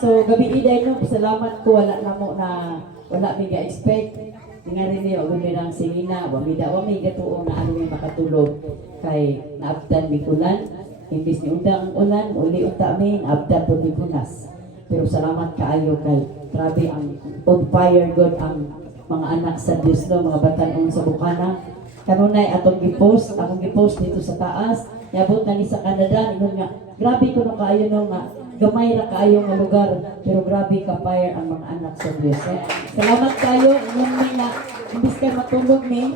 So gabi iday no, salamat ko wala na mo na wala mi ga-expect. Nga rin niyo gumirang singina, wamida wami gatuong na ano may makatulog kay naabdan mi kulan. Imbis ni undang ang ulan, uli unta mi naabdan po mi kunas. Pero salamat kaayo kay grabe ang on fire God ang mga anak sa Dios no, mga batan-on sa bukana. Kanunay akong gipost dito sa taas. Yabot na ni sa Canada, ingon nga, grabe ko na kaayo no nga, gamay ra kaayo nga lugar, pero grabe ka fire ang mga anak sa Diyos. Salamat kayo, ingon may na, imbis kayo matulog ni,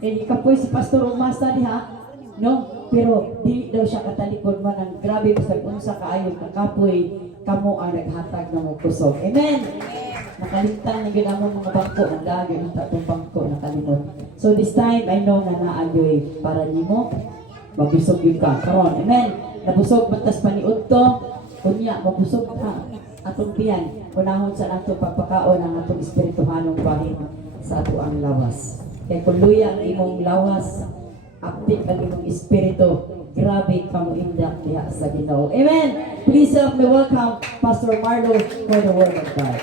ikapoy si Pastor Umasa diha, no? Pero di daw siya katalikod man ang grabe sa unsa kaayo kakapoy, kamo ang naghatag ng mga kusog. Amen! Nakalimtan na ginamong mga bangko, ang lagi ng tatong bangko nakalimot. So this time, I know na naayoy para nimo, mabusog yung ka. Karon, amen. Nabusog batas paniud to. Kunya, mabusog ka. Atong tiyan. Unahon sa nato pagpakaon ang atong espirituhanong bahin sa ato ang lawas. Kaya kung luya ang imong lawas, aptik ang imong espiritu, grabe ka mo indak diha sa Ginoo. Amen. Please help me welcome Pastor Marlo for the word of God.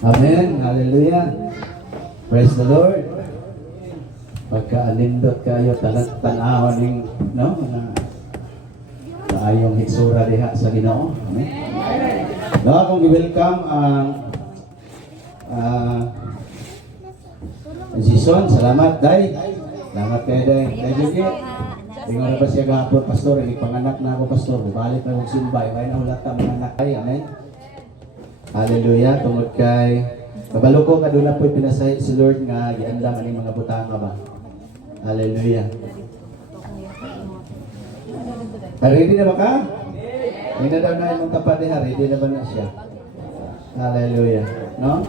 Amen. Hallelujah. Praise the Lord. Pagka-alindot kayo, tanawan ng, no? Ayong hitsura diha sa Ginoo. Amen. No, akong i-welcome ang Jason. Salamat, Day. Salamat kayo, Day. Day, Jugit. Tingnan na ba siya gahapon, Pastor? Panganak na ako, Pastor. Balik na akong simbay. Kaya na ulat ang mga anak. Amen. Hallelujah, tungod kay kabalo ko kadula po'y pinasahi si Lord nga giandam aning mga butanga ba. Hallelujah. Ready na ba ka? Hindi na daw na imong tapat niya, ready na ba na siya? Hallelujah. No?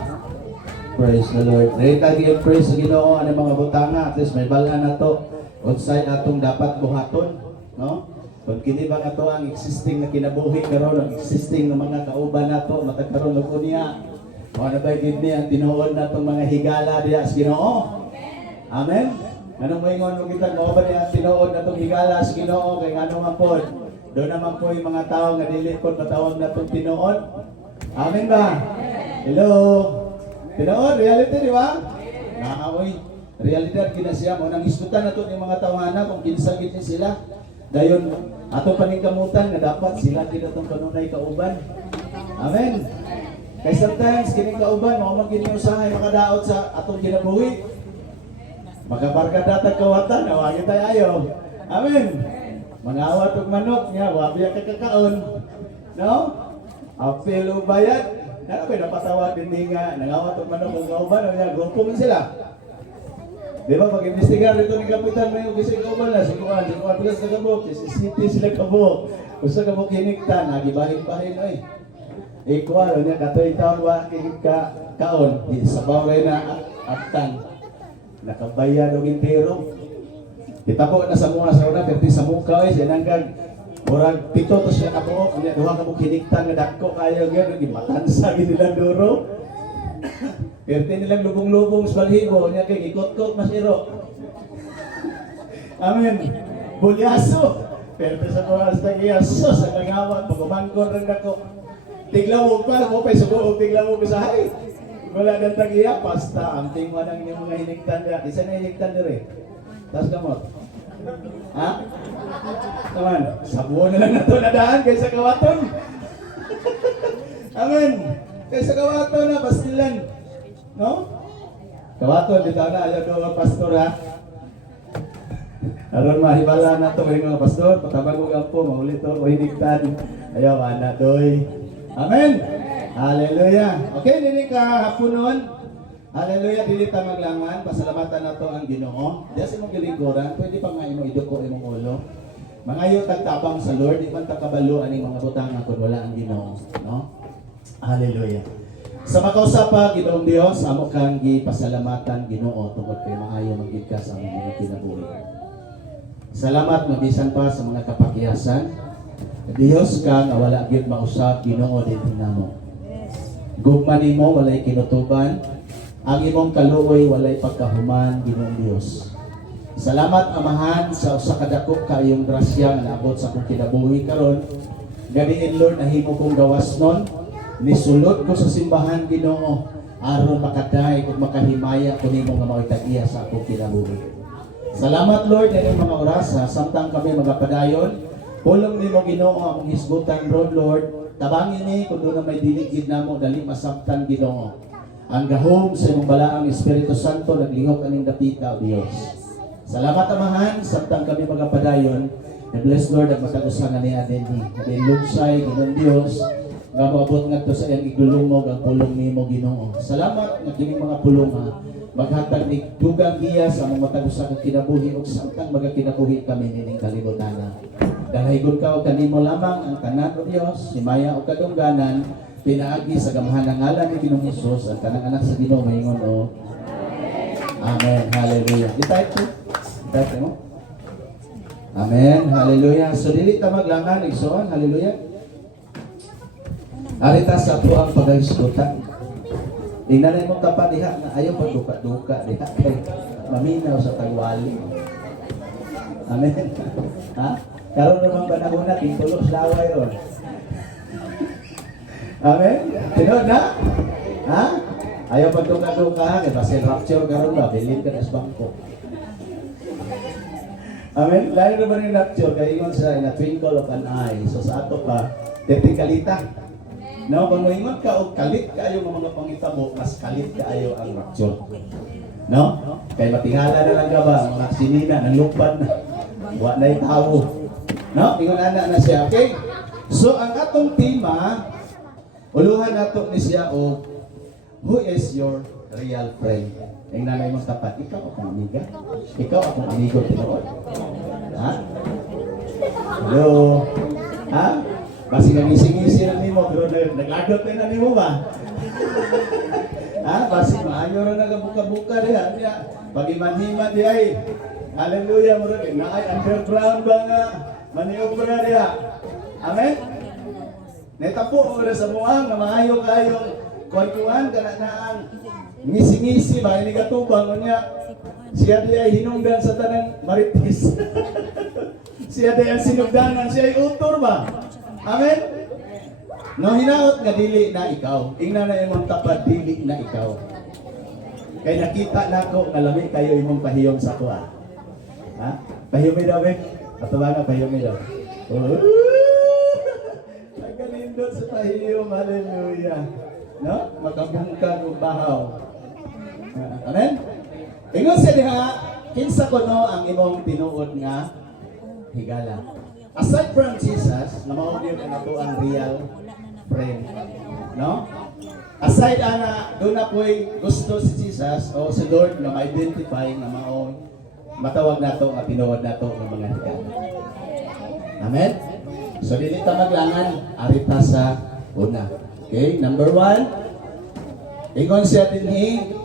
Praise the Lord. Ready tayo i-praise sa Ginoo ang mga butanga. At least may balaan na to. Unsay atong dapat buhaton. No? Kung kini ba ato ang existing na kinabuhi karon, ang existing na mga kauban nato matagkaron og unya. Mao na ba gid ni ang tinuod natong mga higala diha sa Ginoo? Amen. Anong moingon mo kita mao ba ni ang tinuod natong higala sa Ginoo kay ngano man pod? Do naman po yung mga tao nga dili pod matawag natong tinuod. Amen ba? Hello. Tinuod reality di ba? Naaoy. Realidad kinasiya mo nang isgutan nato yung mga tawana kung kinsa gid ni sila. Dayon atong paningkamutan nga dapat sila din atong kanunay kauban. Amen. Kay sometimes kining kauban mao man kini usahay makadaot sa atong kinabuhi. Magabarkada tag kawatan awagi tay ayo. Amen. Mangawat og manok nya wa biya kakakaon. No? Apil og bayad. Na ba napatawag din nga nangawat og manok og kauban nya grupong sila. Di ba, pag-investigar dito ni Kapitan, may ugising ko ba na, sikuan pala sa kabuk, city sila kabuk, gusto kabuk hiniktan, nagibahin-bahin ay. Ikuan, niya, katoy taon wa, kaon, sa baway na attan, nakabayad o gintero. Ditabo na sa mga sa una, pero sa mukha ay, siya nanggag, murag pito to siya kabuok, niya, duha kabuk hiniktan, nga dako kayo, gano'n, matansa, ginilang duro. Perte nilang lubong-lubong sa balhibo, niya kay ikot-kot masiro. Amen. Bulyaso. Perte sa oras na kiyaso, sa kangawat, pagumangkor rin ako. Tiglamog pa, mo pa'y subuog, tiglamog sa hay. Wala nang tagiya, pasta, ang tingwa ng inyong mga hiniktan niya. Isa na hiniktan niya rin. Tapos kamot. Ha? Naman, sabuo na lang na ito nadaan kaysa kawaton. Amen. Kaysa kawaton na, pastilan. No? Kawaton, dito na, ayaw doon ang pastor ha. Aron mahibala na ito mga pastor, patabag mo po, maulit ito, o hiniktan. Ayaw, ana doy. Amen! Hallelujah! Okay, dili ka hapunon. Hallelujah, dili ta maglangan, pasalamatan na ito ang Ginoo. Diyan sa mong gilingkuran, pwede pa nga imo iduko imong ulo. Mangayo tagtabang sa Lord, di man takabalo ani mga butang kung wala ang Ginoo. No? Hallelujah! Sa makausapa, Ginoong Dios, amo kang gipasalamatan Ginoo tungod kay maayo manggid ka sa among mga kinabuhi. Salamat mabisan pa sa mga kapakiyasan. Dios ka nga wala gyud mausap Ginoo dito namo. Gugma nimo walay kinutuban, ang imong kaluoy walay pagkahuman Ginoong Dios. Salamat amahan sa usa ka dako kayong grasya nga naabot sa akong kinabuhi karon. Gadiin Lord nahimo kong gawas nun. Nisulod ko sa simbahan Ginoo aron makaday ug makahimaya ko nimo nga maitagiya sa akong kinabuhi. Salamat Lord sa mga oras samtang kami magapadayon. Pulong nimo Ginoo akong hisgutan Lord Lord. Tabangin ni kung doon na may diligid namo dali masabtan Ginoo. Ang gahom sa imong balaang Espiritu Santo naglihok aning dapita o Dios. Salamat amahan samtang kami magapadayon. And bless Lord ang matagusan ni Adenhi. Adin lugsay Ginoong Dios nga maabot ngadto sa iyang igdulungog ang pulong nimo Ginoo. Salamat nga kining mga pulong maghatag ni dugang giya sa mga matagusan nga kinabuhi ug samtang magakinabuhi kami nining kalibutan. Dalahigon ka o kanimo lamang ang tanan o Dios, himaya o kadungganan, pinaagi sa gamahan ng ngalan ni Ginoong Hesus, ang kanang anak sa Ginoo maingon o. Amen. Hallelujah. Di tayo po. Di mo? Amen. Hallelujah. So dili ta maglangan, igsoon. Hallelujah. Arita sa po ang paghisgutan. Tingnan na mong tapat diha na ayaw pagduka-duka diha. Kay maminaw sa tagwali. Amen. Ha? Karon naman panahon na tintulos laway ron. Amen. Tinod na? Ha? Ayaw pagduka-duka ha, kay basta rapture karon ba bilin ka sa bangko. Amen. Lain na ba ni rapture kay ingon sa na twinkle of an eye. So sa ato pa tepikalita. No, kung moingon ka og kalit kaayo nga mga pangitabo, mas kalit kaayo ang rapture. No? Kay matingala na lang ka ba mga sinina nang lupad na. Wa na'y tawo. No? Ingon ana na siya, okay? So ang atong tema uluhan nato ni siya og who is your real friend? Ang nanay mong tapat, ikaw akong amiga. Ikaw akong amigo tinuod. Ha? Hello? Ha? Basi ngisi-ngisi na nimo pero naglagot na nimo ba? Ha? Basi maayo ra nagabuka-buka diha. Pag imanhiman diha ay hallelujah mo rin. Naay underground ba nga maniobra diha. Amen? Netapo mo sa muang na maayo kayong kuwan-kuwan kana na ang ngisi-ngisi ba ini katubang niya. Siya diha hinungdan sa tanang maritis. Siya diha sinugdanan siya ay utor ba? Amen? No, hinaot nga dili na ikaw. Ingnan na imong tapat dili na ikaw. Kay nakita nako nga lami kayo imong pahiyom sa kuha. Ha? Pahiyom daw be? Ato ba nga pahiyom daw? Ay kanindot sa pahiyom, hallelujah. No? Makabungkag og bahaw. Amen? Ingon siya diha, kinsa kuno ang imong tinuod nga higala. Aside from Jesus, na mao gyud ang ato ang real friend, no? Aside ana do na po'y gusto si Jesus o si Lord na ma-identify na mao matawag nato nga tinuod nato ng mga higala. Amen. So dili ta maglangan arita sa una. Okay, number 1. Ingon siya dinhi